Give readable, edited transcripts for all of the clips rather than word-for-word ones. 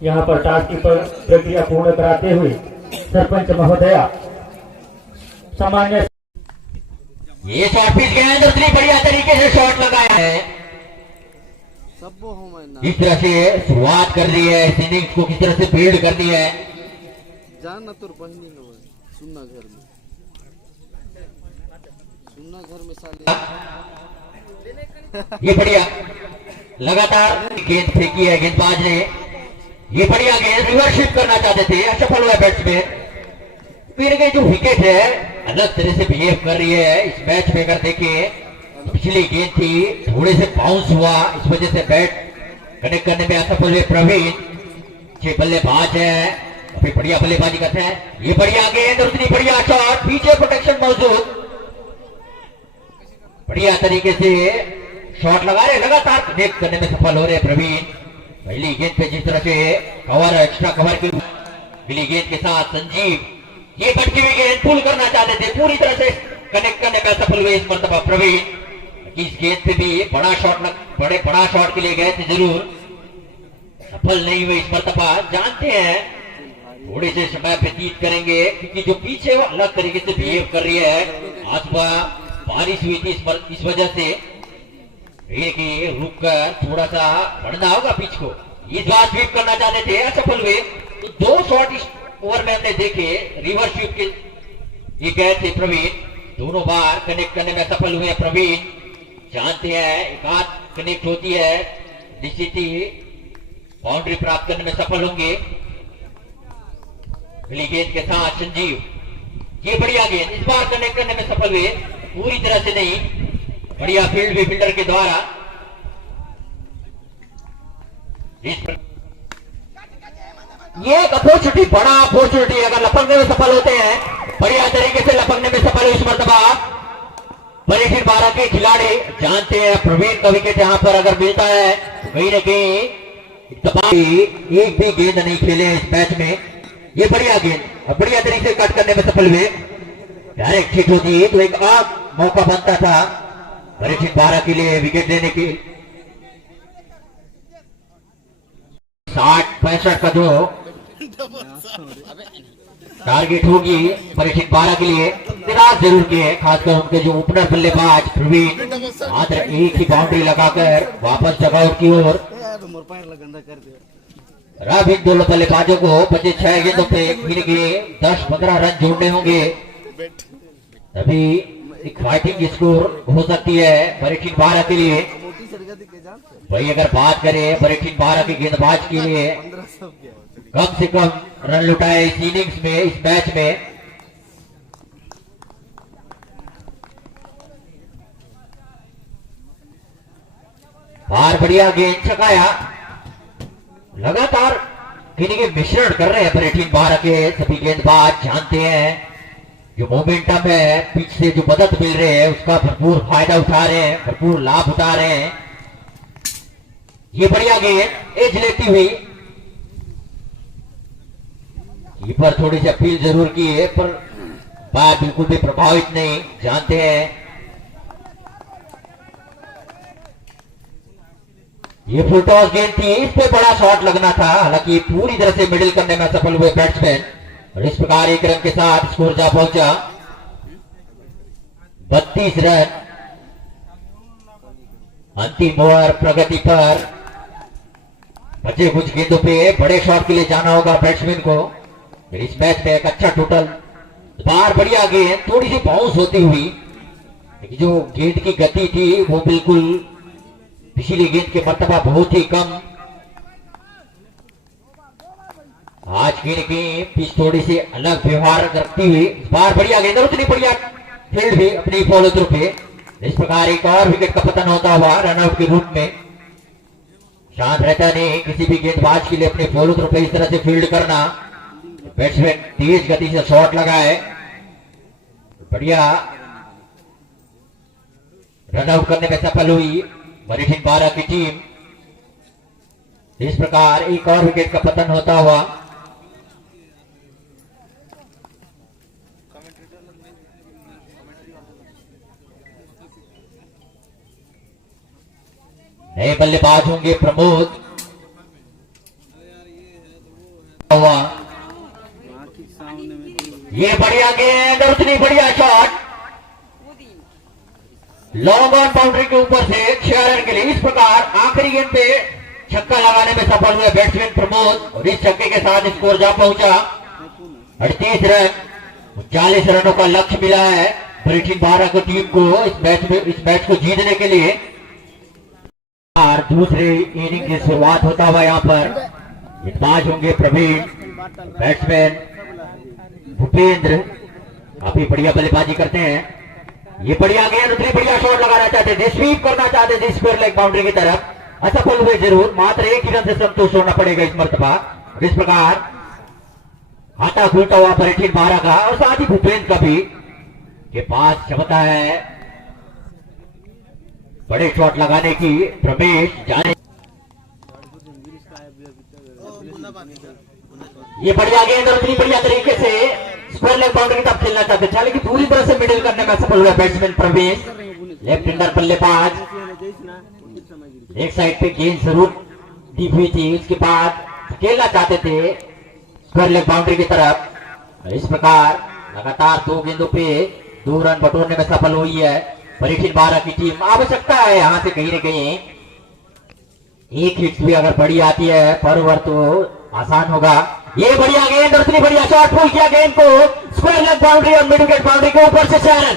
यहाँ पर टास्क की प्रक्रिया पूर्ण कराते हुए सरपंच महोदया सामान्य ये शॉट पिच गया है, दूसरी बढ़िया तरीके से शॉट लगाया है। इस तरह से शुरुआत कर दी है, इस इनिंग्स को किस तरह से बिल्ड करनी है। जाना तो सुनना घर में साले ये बढ़िया लगातार गेंद फेंकी है गेंदबाज ने। ये बढ़िया गेंद रिवर्स शिफ्ट करना चाहते थे, असफल हुआ बैट्समैन। फिर गई जो विकेट है अलग तरह से बिहेव कर रही है इस मैच में। अगर देखें पिछली गेंद थी, थोड़े से बाउंस हुआ, इस वजह से बैट कनेक्ट करने में असफल हुए प्रवीण। छह बल्लेबाज है, अभी बढ़िया बल्लेबाजी करते हैं। ये बढ़िया गेंद और उतनी बढ़िया शॉट, पीछे प्रोटेक्शन मौजूद, बढ़िया तरीके से शॉट लगा रहे, लगातार कनेक्ट करने में सफल हो रहे प्रवीण। पहली गेंद पे जिस तरह से कवर एक्स्ट्रा कवर की मिली गेंद के साथ संजीव, ये भटकी हुई गेंद पुल करना चाहते थे, पूरी तरह से कनेक्ट करने में सफल हुए इस मर्तबा प्रवीण। इस गेंद पे भी बड़ा शॉट के लिए गए थे, जरूर सफल नहीं हुए इस मर्तबा। जानते हैं थोड़े से समय व्यतीत करेंगे क्योंकि जो पीछे वो अलग तरीके से बिहेव कर रही है। आज बारिश हुई थी इस वजह से रुक कर थोड़ा सा बढ़ना होगा पिच को। इस बार स्वीप करना चाहते थे, असफल हुए। तो दो शॉट इस ओवर में हमने देखे, रिवर्स स्वीप के ये गए थे प्रवीण, दोनों बार कनेक्ट करने में सफल हुए प्रवीण। जानते हैं एक आध कनेक्ट होती है, निश्चित ही बाउंड्री प्राप्त करने में सफल होंगे। मिली गेंद के साथ संजीव, ये बढ़िया गेंद, इस बार कनेक्ट करने में सफल हुए, पूरी तरह से नहीं, बढ़िया फील्ड भी फील्डर के द्वारा। ये एक अपॉर्चुनिटी, बड़ा अपॉर्चुनिटी, अगर लपकने में सफल होते हैं, बढ़िया तरीके से लपकने में सफल हुई इस मर्तबा परीक्षित 12 के खिलाड़ी। जानते हैं प्रवीण का विकेट यहां पर अगर मिलता है कहीं ना कहीं, एक भी गेंद नहीं खेले इस मैच में। ये बढ़िया गेंद और बढ़िया तरीके से कट करने में सफल हुए। डायरेक्ट हिट होती तो एक और मौका बनता था परीक्षित 12 के लिए विकेट लेने की। 60-65 का जो टारगेट होगी परीक्षित 12 के लिए, निराश जरूर किए, खासकर उनके जो ओपनर बल्लेबाज प्रवीण मात्र एक ही बाउंड्री लगाकर वापस डगआउट की ओर। अब इन दोनों बल्लेबाजों को बचे 6 गेंदों पे 10-15 रन जोड़ने होंगे, तभी एक फाइटिंग स्कोर हो सकती है परीक्षित 12 के लिए। भाई अगर बात करें परीक्षित 12 के गेंदबाज के लिए, कम से कम रन लुटाए इस इनिंग्स में, इस मैच में। बार बढ़िया गेंद छकाया, लगातार किन्हीं के मिश्रण कर रहे हैं परीक्षित 12 के सभी गेंदबाज। जानते हैं जो मोमेंटम है, पिच से जो मदद मिल रहे हैं उसका भरपूर फायदा उठा रहे हैं, भरपूर लाभ उठा रहे हैं। ये बढ़िया गेंद एज लेती हुई, कीपर थोड़ी सी अपील जरूर की है पर बात बिल्कुल भी प्रभावित नहीं। जानते हैं ये फुल टॉस गेंद थी, इस पे बड़ा शॉट लगना था, हालांकि पूरी तरह से मिडिल करने में सफल हुए बैट्समैन। और इस प्रकार एक रन के साथ स्कोर जा पहुंचा 32 रन। अंतिम ओवर प्रगति पर, बचे कुछ गेंदों पे बड़े शॉट के लिए जाना होगा बैट्समैन को। फिर इस मैच में एक अच्छा टोटल, बार बढ़िया गेंद, थोड़ी सी बाउंस होती हुई, लेकिन जो गेंद की गति थी वो बिल्कुल पिछली गेंद के मर्तबा बहुत ही कम। आज की पिच थोड़ी सी अलग व्यवहार करती हुई, बार बढ़िया गेंद और उतनी बढ़िया फील्ड भी अपनी फॉलो थ्रू पे। इस प्रकार एक और विकेट का पतन होता हुआ रनआउट के रूप में। शांत रहता नहीं किसी भी गेंदबाज के लिए अपने फॉलो थ्रू पे इस तरह से फील्ड करना। बैट्समैन तेज गति से शॉट लगाए, बढ़िया रनआउट करने में सफल हुई परीक्षित 12 की टीम। इस प्रकार एक और विकेट का पतन होता हुआ नए बल्लेबाज होंगे प्रमोद। ये बढ़िया गेंद और उतनी बढ़िया शॉट लॉन्ग ऑन बाउंड्री के ऊपर से 6 रन के लिए। इस प्रकार आखिरी गेंद पे छक्का लगाने में सफल हुए बैट्समैन प्रमोद और इस छक्के के साथ स्कोर जा पहुंचा 38 रन। 40 रनों का लक्ष्य मिला है ब्रिटिश 12 की टीम को इस मैच को जीतने के लिए। और दूसरे इनिंग की शुरुआत होता हुआ यहाँ पर गेंदबाज होंगे प्रवीण, बैट्समैन भूपेंद्र काफी बढ़िया बल्लेबाजी करते हैं। ये बढ़िया गेंद उतनी बढ़िया शॉट लगाना चाहते थे, स्वीप करना चाहते थे स्क्वायर लेग बाउंड्री की तरफ, असफल हुए जरूर, मात्र 1 ही रन से संतोष होना पड़ेगा इस मर्तबा। इस प्रकार खाता खुलता हुआ ब्रिटिश 12 का और साथ ही भूपेंद्र का भी के पास क्षमता है बड़े शॉट लगाने की। प्रवेश जाने ये बढ़िया गेंद और इतनी बढ़िया तरीके से स्क्वायर लेग बाउंड्री की तरफ खेलना चाहते थे, लेकिन पूरी तरह से मिडिल करने में सफल हुआ बैट्समैन प्रवेश। लेफ्ट हैंडर बल्लेबाज एक साइड पे गेंद जरूर दी हुई थी, उसके बाद खेलना चाहते थे स्क्वायर लेग बाउंड्री की तरफ। इस प्रकार लगातार 2 गेंदों पे 2 रन बटोरने में सफल हुई है ब्रिटिश 12 की टीम। आवश्यकता है यहां से कहीं न कहीं एक हिट भी अगर बड़ी आती है पर ओवर तो आसान होगा। ये बढ़िया गेंद और इतनी बढ़िया शॉट, पुल किया गेंद को स्क्वायर लेग बाउंड्री और मिड विकेट बाउंड्री के ऊपर से 6 रन।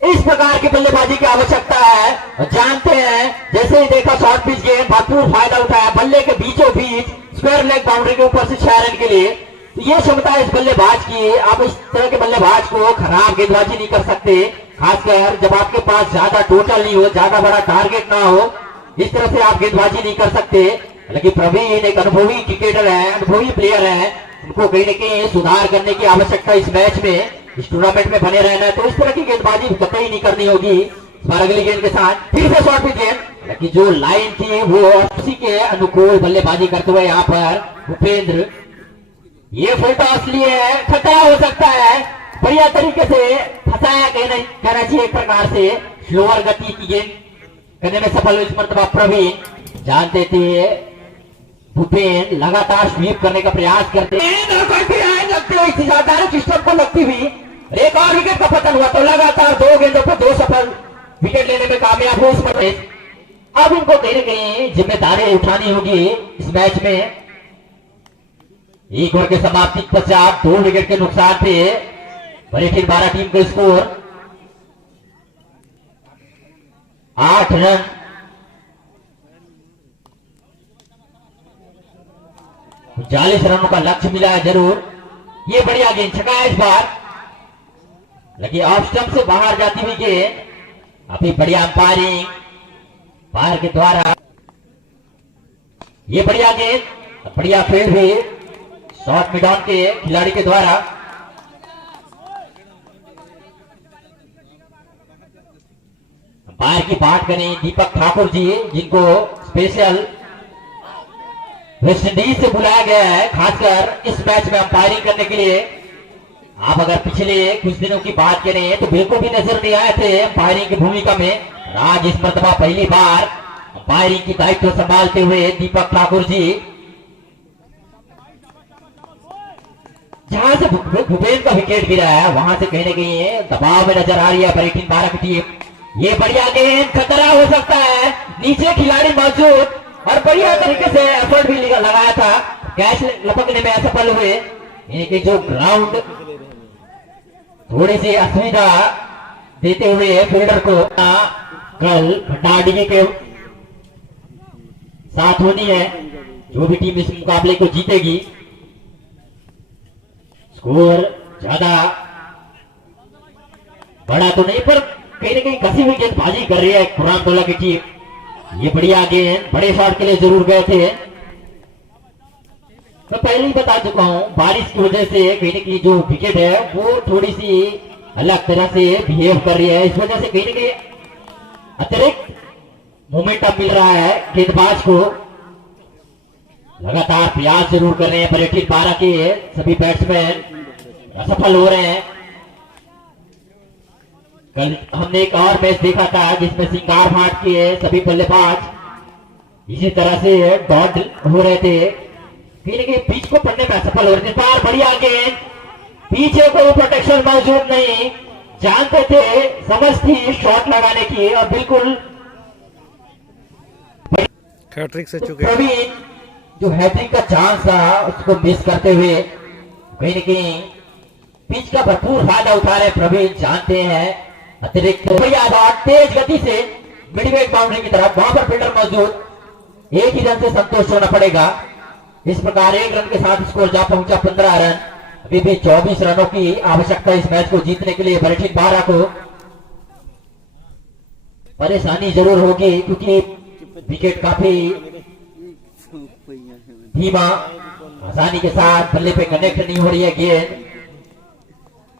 इस प्रकार की बल्लेबाजी की आवश्यकता है और जानते हैं जैसे ही देखा शॉर्ट पिच गेंद भरपूर फायदा उठाया, बल्ले के बीचों बीच स्क्वायर लेग बाउंड्री के ऊपर से 6 रन के लिए। तो ये क्षमता है इस बल्लेबाज की। आप इस तरह के बल्लेबाज को खराब गेंदबाजी नहीं कर सकते, खासकर जब आपके पास ज्यादा टोटल नहीं हो, ज्यादा बड़ा टारगेट ना हो, इस तरह से आप गेंदबाजी नहीं कर सकते। हालांकि प्रवीण एक अनुभवी क्रिकेटर है, अनुभवी प्लेयर है, उनको कहीं न कहीं सुधार करने की आवश्यकता इस मैच में, इस टूर्नामेंट में बने रहना है, तो इस तरह की गेंदबाजी कतई नहीं करनी होगी। अगली गेंद के साथ फिर से शॉर्ट पिच गेंद, हालांकि जो लाइन थी वो उसी के अनुकूल बल्लेबाजी करते हुए यहाँ पर भूपेंद्र। ये फुल टॉस लिए है, खतरा हो सकता है, बढ़िया तरीके से फंसाया कहना चाहिए एक प्रकार से। स्लोअर गति की गेंद करने में सफल हुई इस मर्तबा प्रवीण। जानते थे भूपेंद्र लगातार स्वीप करने का प्रयास करते सिस्टम को लगती हुई एक और विकेट का पतन हुआ, तो लगातार 2 गेंदों पर 2 सफल विकेट लेने में कामयाब हुए इस पर। अब उनको कहीं न कहीं जिम्मेदारी उठानी होगी इस मैच में। एक ओवर के समाप्ति पश्चात 2 विकेट के नुकसान पे ब्रिटिश 12 टीम को स्कोर 8 रन। तो 40 रनों का लक्ष्य मिला है जरूर। ये बढ़िया गेंद, छक्का है इस बार, लेकिन ऑफ स्टंप से बाहर जाती हुई गेंद। अभी बढ़िया अंपायरिंग बाहर के द्वारा, ये बढ़िया गेंद, बढ़िया फील्ड भी शॉर्ट मिड ऑन के खिलाड़ी के द्वारा। अंपायर की बात करें दीपक ठाकुर जी, जिनको स्पेशल वेस्ट इंडीज से बुलाया गया है खासकर इस मैच में अंपायरिंग करने के लिए। आप अगर पिछले कुछ दिनों की बात करें तो बिल्कुल भी नजर नहीं आए थे अंपायरिंग की भूमिका में। आज इस मर्तबा पहली बार अंपायरिंग की दायित्व संभालते हुए दीपक ठाकुर जी, जहां से भूपेंद्र का विकेट गिरा है वहां से कहीं न कहीं दबाव में नजर आ रही है ब्रिटिश 12 की टीम। ये बढ़िया गेंद, खतरा हो सकता है, नीचे खिलाड़ी मौजूद और बढ़िया तरीके से एफर्ट भी लगाया था, कैच लपकने में असफल हुए। इनके जो ग्राउंड थोड़ी सी असुविधा देते हुए फील्डर को कल भंडारडीह के साथ होनी है। जो भी टीम इस मुकाबले को जीतेगी, स्कोर ज्यादा बड़ा तो नहीं पर कहीं ना कहीं कसी हुई गेंदबाजी कर रही है खुरामतोला की टीम। ये बढ़िया गेंद, बड़े शॉट के लिए जरूर गए थे। मैं पहले ही बता चुका हूं, बारिश की वजह से कहीं ना कहीं जो विकेट है वो थोड़ी सी अलग तरह से बिहेव कर रही है। इस वजह से कहीं ना कहीं अतिरिक्त मोमेंटम मिल रहा है गेंदबाज को। लगातार प्रयास जरूर कर रहे हैं ब्रिटिश 12 के सभी बैट्समैन, असफल हो रहे हैं। कल हमने एक और मैच देखा था जिसमें सिंगार भाट के सभी बल्लेबाज इसी तरह से डॉट हो रहे थे, कहीं ना कहीं पिच को पढ़ने में असफल हो रहे थे। बार बढ़िया गेंद पीछे कोई प्रोटेक्शन मौजूद नहीं, जानते थे समझ थी शॉट लगाने की और बिल्कुल हैट्रिक से चुके। प्रवीण जो हैट्रिक का चांस था उसको मिस करते हुए कहीं न कहीं पिच का भरपूर फायदा उठा रहे प्रवीण, जानते हैं अतिरिक्त बढ़िया शॉट तेज गति से मिडवेट बाउंड्री की तरफ, वहां पर फील्डर मौजूद, एक ही रन से संतोष होना पड़ेगा। इस प्रकार एक रन के साथ स्कोर जा पहुंचा 15 रन। अभी भी 24 रनों की आवश्यकता इस मैच को जीतने के लिए बरठीन बारह को। परेशानी जरूर होगी क्योंकि विकेट काफी धीमा, आसानी के साथ बल्ले पे कनेक्ट नहीं हो रही है गेंद।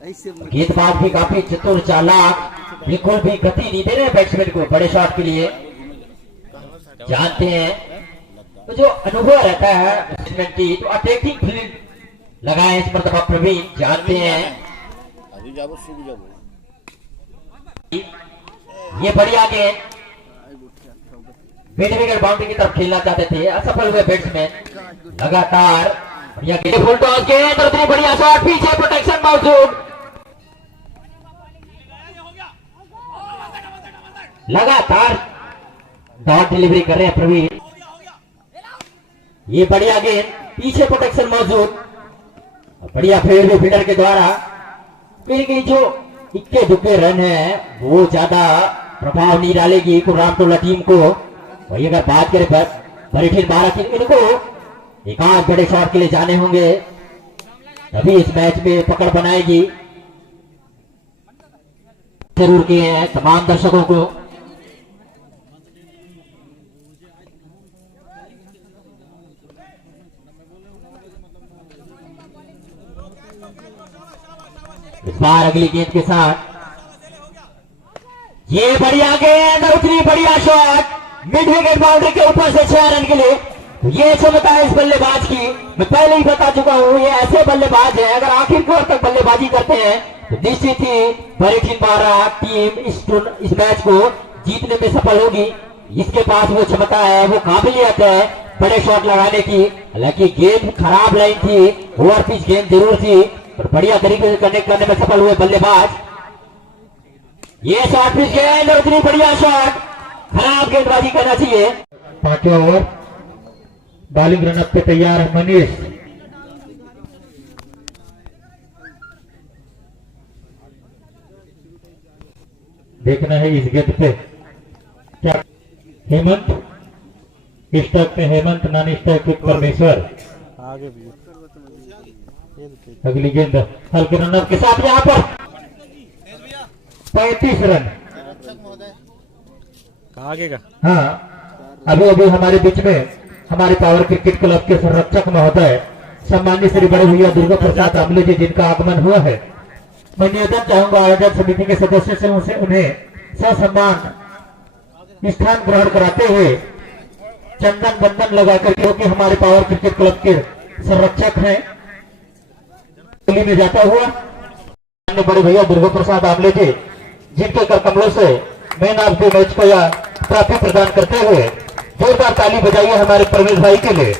ऐसे गेंदबाज भी काफी चतुर चालाक, बिल्कुल भी गति नहीं दे रहे बैट्समैन को बड़े शॉट के लिए, जानते हैं तो जो अनुभव रहता है बैट्समैन की, तो अटैकिंग फील्ड लगाए इस मरतबा प्रवीण, जानते हैं ये बढ़िया गेंद मिड विकेट बाउंड्री की तरफ खेलना चाहते थे, असफल हुए बैट्समैन। लगातार बढ़िया गेंद, फुल टॉस गेंद और इतनी बढ़िया शॉट, पीछे प्रोटेक्शन मौजूद, लगातार डॉट डिलीवरी कर रहे हैं प्रवीण। ये बढ़िया गेंद, पीछे प्रोटेक्शन मौजूद, बढ़िया फेयर फील्डर के द्वारा कहीं जो इक्के दुक्के रन है वो ज्यादा प्रभाव नहीं डालेगी कुरामटोला टीम को। वही अगर बात करें बरठीन बारह की, इनको एक आध बड़े शॉट के लिए जाने होंगे तभी इस मैच में पकड़ बनाएगी। जरूर किए हैं तमाम दर्शकों को। इस बार अगली गेंद के साथ ये बढ़िया गेंद और उतनी बढ़िया शॉट मिड विकेट बाउंड्री के ऊपर से 6 रन के लिए। तो ये क्षमता है इस बल्लेबाज की, मैं पहले ही बता चुका हूं, ये ऐसे बल्लेबाज हैं अगर आखिरकार तक बल्लेबाजी करते हैं तो निश्चित ही बरठीन बारह टीम इस मैच को जीतने में सफल होगी। इसके पास वो क्षमता है, वो काबिलियत है बड़े शॉट लगाने की। हालांकि गेंद खराब लाइन थी, ओवर पिच गेंद जरूर थी, पर बढ़िया तरीके से कनेक्ट करने में सफल हुए बल्लेबाज। ये शॉट पिच गेंद और इतनी बढ़िया शॉट, खराब गेंदबाजी करना चाहिए। 5वां ओवर, बॉलिंग रनअप पे तैयार है मनीष। देखना है इस गेंद पे क्या हेमंत, स्टक पे हेमंत, नॉन स्टक पे परमेश्वर। आगे भी अगली गेंद हल्के रनअप के साथ यहाँ पर 35 रन। आगे का हाँ, अभी अभी हमारे बीच में हमारे पावर क्रिकेट क्लब के संरक्षक महोदय सम्मानित श्री बड़े भैया दुर्गा प्रसाद आमले जी, जिनका आगमन हुआ है, मैं निवेदन चाहूंगा आयोजन समिति के सदस्य से उन्हें ससम्मान स्थान ग्रहण कराते हुए चंदन बंधन लगाकर, क्योंकि हमारे पावर क्रिकेट क्लब के संरक्षक हैं। दिल्ली में जाता हुआ बड़े भैया दुर्गा प्रसाद आमले जी, जिनके कर कमलों से मैन ऑफ द मैच को या ट्रॉफी प्रदान करते हुए जोरदार ताली बजाइए हमारे परवेश भाई के लिए।